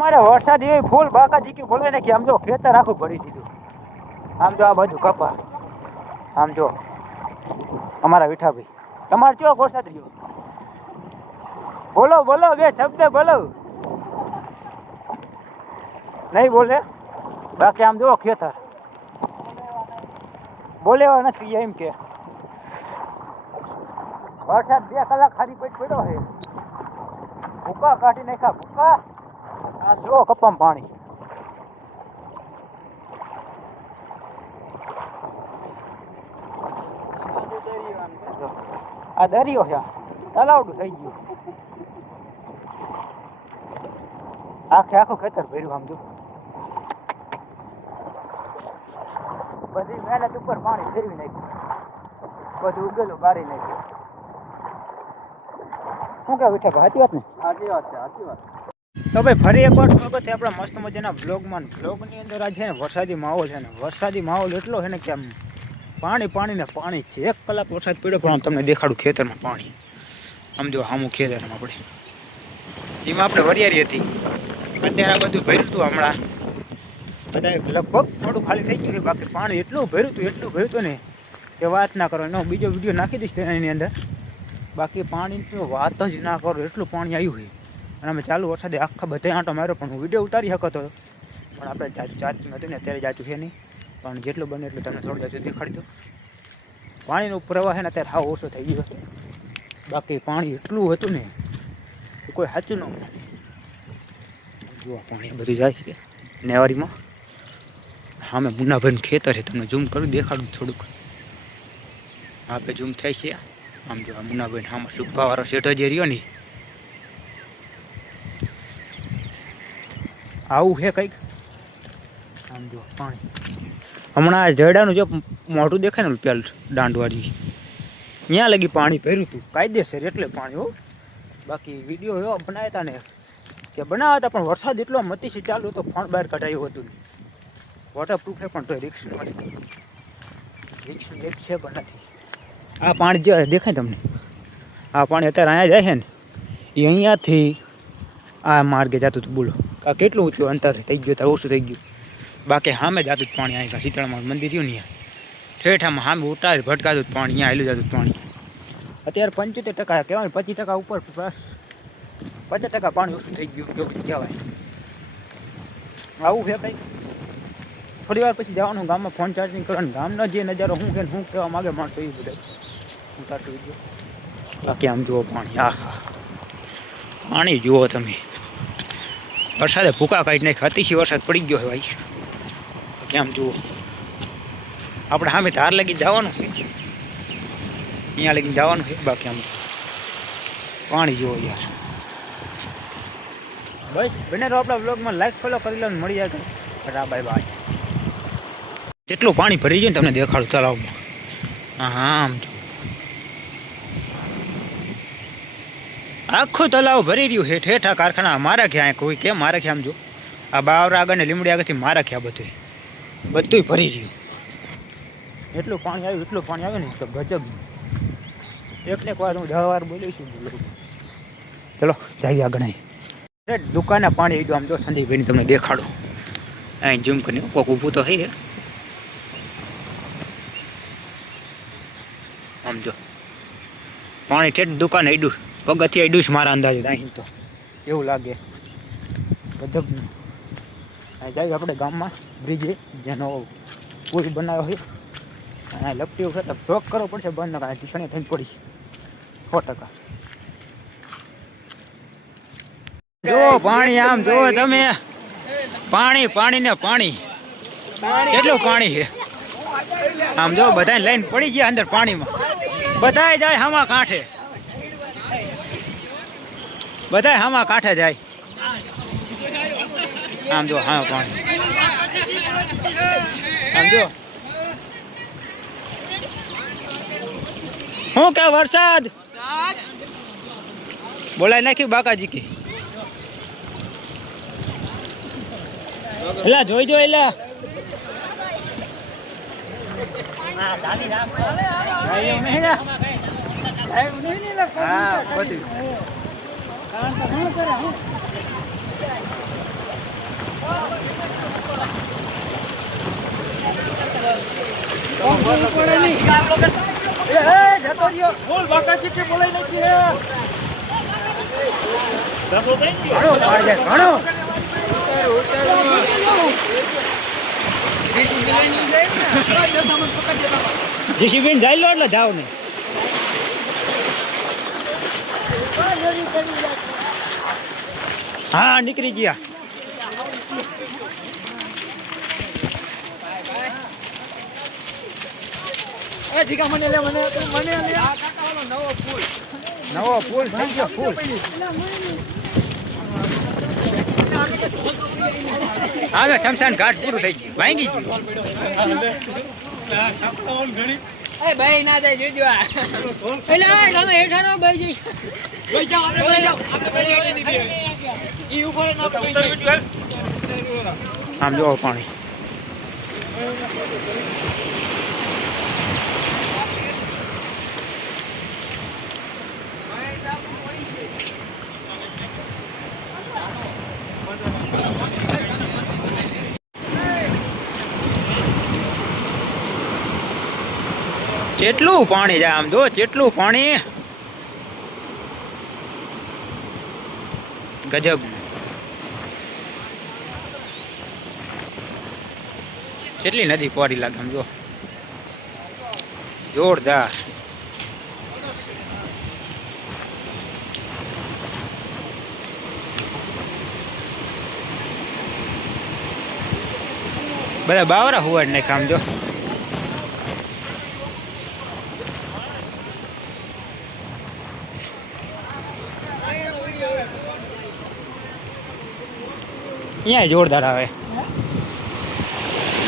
મારે વરસાદ એવી ફૂલ બાકા જીકી બોલવે ને કે આમ જો ખેતર આખું ભરી દીધું. આમ જો આ બધું કપા આમ જો અમારા વિઠાભાઈ તમારે કેવો વરસાદ રહ્યો? બોલો બોલો બે શબ્દ બોલો. નહીં બોલે બાકી આમ જો ખેતર બોલે એવા નથી એમ કે વરસાદ 2 કલાક ખાલી પડ્યો છે. ભૂકા કાઢી નાખ્યા ભૂકા. આ જો કપામાં પાણી. આ દરિયો છે તલાવડું થઈ ગયું. આખું ખેતર ભર્યું આમ જો. બધી મહેનત ઉપર પાણી ફેરવી નાખ્યું. બધું ઉગેલું બારી નાખ્યું. શું કહેવું છે સાચી વાત ને? સાચી વાત છે સાચી વાત. તો ભાઈ ફરી એકવાર સ્વાગત છે આપણા મસ્ત મજાના બ્લોગમાં. બ્લોગની અંદર આ છે ને વરસાદી માહોલ છે ને વરસાદી માહોલ એટલો છે ને કે આમ પાણી ને પાણી છે. 1 કલાક વરસાદ પડ્યો પણ તમને દેખાડું ખેતરમાં પાણી. આમ જો સામું ખેતરમાં આપણે જેમાં આપણે વરિયાળી હતી અત્યારે આ બધું ભર્યું હતું. હમણાં બધા લગભગ થોડું ખાલી થઈ ગયું છે. બાકી પાણી એટલું ભર્યું હતું ને કે વાત ના કરો. એનો બીજો વિડીયો નાખી દઈશ એની અંદર. બાકી પાણીની વાત જ ના કરો એટલું પાણી આવ્યું છે. અને અમે ચાલુ વરસાદે આખા બધે આંટો માર્યો પણ હું વિડીયો ઉતારી શકતો હતો પણ આપણે ચાર્જિંગ હતું ને અત્યારે જાચું છે નહીં. પણ જેટલું બને એટલું તમને થોડું જાચું દેખાડી દો. પાણીનો પ્રવાહ છે ને અત્યારે હાવ ઓછો થઈ ગયો છે. બાકી પાણી એટલું હતું ને કે કોઈ સાચું ન મળે. જુઓ પાણી બધું જાય છે નેવારીમાં. હા મેં મુન્નાભાઈનું ખેતર છે તમને ઝૂમ કરું દેખાડું થોડુંક. આપણે ઝૂમ થાય છે આમ જો આ મુન્નાભાઈ આમાં સુભાવાળો શેઠો જે રહ્યો ને આવું છે કંઈક. આમ જો પાણી હમણાં આ જડાનું જો મોઢું દેખાય ને પેલ દાંડવાળી ત્યાં લગી પાણી ભર્યું હતું કાયદેસર એટલે પાણી હો. બાકી વિડીયો એવો બનાવ્યા હતા ને કે બનાવ્યા હતા પણ વરસાદ એટલો મતીથી ચાલુ તો ફોન બહાર કઢાયું હતું. વોટરપ્રૂફ છે પણ તો રિક્સ એક છે પણ નથી. આ પાણી જે દેખાય તમને આ પાણી અત્યારે અહીંયા જાય છે ને એ અહીંયાથી આ માર્ગે જતું હતું. બોલો આ કેટલું ઊંચું અંતર થઈ ગયું ત્યારે ઓછું થઈ ગયું. બાકી સામે જતું જ પાણી અહીં શીતળામાં મંદિર રહ્યું ને ઠેઠામાં સામે ઉતારી ભટકાતું જ પાણી અહીંયા આવેલું જતું પાણી. અત્યારે 75% કહેવાય 25% ઉપર પ્લસ 50% પાણી ઓછું થઈ ગયું કેવું કહેવાય. આવું છે કંઈક. થોડી વાર પછી જવાનું ગામમાં ફોન ચાર્જિંગ કરવાનું. ગામનો જે નજારો શું કે શું કહેવા માગે માણસો એ બધા હું તારશું વિડીયો. બાકી આમ જુઓ પાણી. હા પાણી જુઓ તમે. વરસાદે ભૂકા કાઢી નાખી. અતિશય વરસાદ પડી ગયો છે ભાઈ. કેમ જુઓ આપણે સામે ધાર લગી જવાનું છે અહીંયા લગીને જવાનું છે. બાકી આમ પાણી જુઓ યાર. બસ બને રહો આપણા બ્લોગમાં લાઈક ફોલો કરી લો ને મળી જાય તો બાય બાય. કેટલું પાણી ભરી ગયું ને તમને દેખાડું તલાવમાં. હા આમ જો આખું તલાવ ભરી રહ્યું છે. ઠેઠા કારખાના મારા ખ્યા કોઈ કેમ મારા ખ્યા આમ જો આ બાવરા આગળ ને લીમડી આગળથી મારા ખ્યા બધું ભરી રહ્યું. એટલું પાણી આવ્યું ને તો ગજબ. એક વાર હું 10 વાર બોલીશું. ચલો જઈએ આગળ. દુકાને પાણી આવી આમ જો સંદીપભાઈને તમને દેખાડો. અહીં ઝૂમ કરીને કોક ઊભું તો થઈ આમ જો પાણી ઠેઠ દુકાન આડ્યું પગથી આડ્યું છે મારા અંદાજે અહીં તો એવું લાગે ગજબનું. અહીં જાય આપણે ગામમાં બ્રિજે જેનો પુલ બનાવ્યો હોય અને લપટીઓ છે તો બ્લોક કરવો પડશે બંધ ના ટીસણે થઈને પડી 100%. જો પાણી આમ જો તમે પાણી ને પાણી કેટલું પાણી છે આમ જો બધા લાઈન પડી ગયા અંદર પાણીમાં. બધા જાય હામા કાંઠે. બધા હામા કાંઠે જાય. આમ જો હા પાણી આમ જો શું કે વરસાદ બોલાય નાખ્યું બાકાજી કે એલા જોઈજો એલા. જીસીબીન જાય લો એટલે જાવ ને. હા નીકળી ગયા. નવો પુલ થઈ ગયો પુલ. હા શમશાન ઘાટ પૂરું થઈ ગયું ભાંગી ગયું. ભાઈ ના જાય જોજો તમે હેઠાનો ભાઈ આમ જોવો પાણી. કેટલું પાણી જાય આમ જો કેટલું પાણી ગજબ. કેટલી નદી પહોળી લાગે આમ જો જોરદાર. બધા બાવરા હુવાડ ને કામ જો. અહીંયા જોરદાર આવે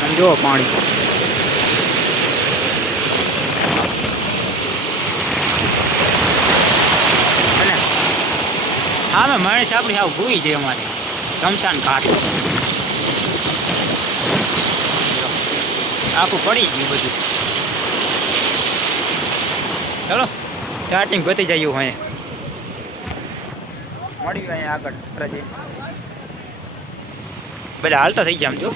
આમ જો પાણી. અને હા મેં માણસ આપણી આવું ભૂઈ છે અમારે શમશાન ઘાટ આખું પડી ગયું બધું. ચલો ચાર્જિંગ પતી જાય એવું અહીંયા મળ્યું અહીંયા આગળ જઈ બધા હાલતા થઈ ગયા આમ જો.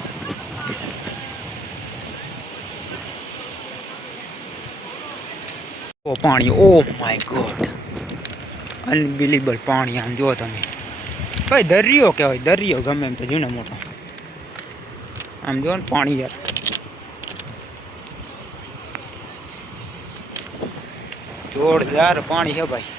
ઓ પાણી ઓ માય ગોડ અનબિલીબલ પાણી આમ જો તમે. કઈ દરિયો કહેવાય દરિયો ગમે એમ તો ઝીણો મોટો આમ જો ને પાણી યાર. જોરદાર પાણી છે ભાઈ.